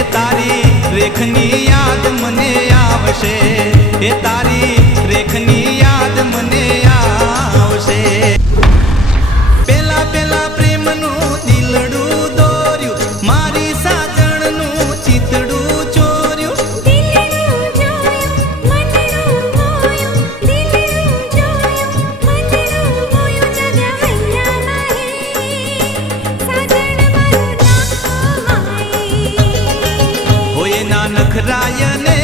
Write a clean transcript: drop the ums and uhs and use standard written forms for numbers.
એ તારી રેખની યાદ મને આવશે, એ તારી રેખની યાદ મને આવશે. પેલા પેલા પ્રેમનું દિલડું દોર્યું, મારી સાજણનું ચિતડું ચોર્યું. હોય ના નખરાય ને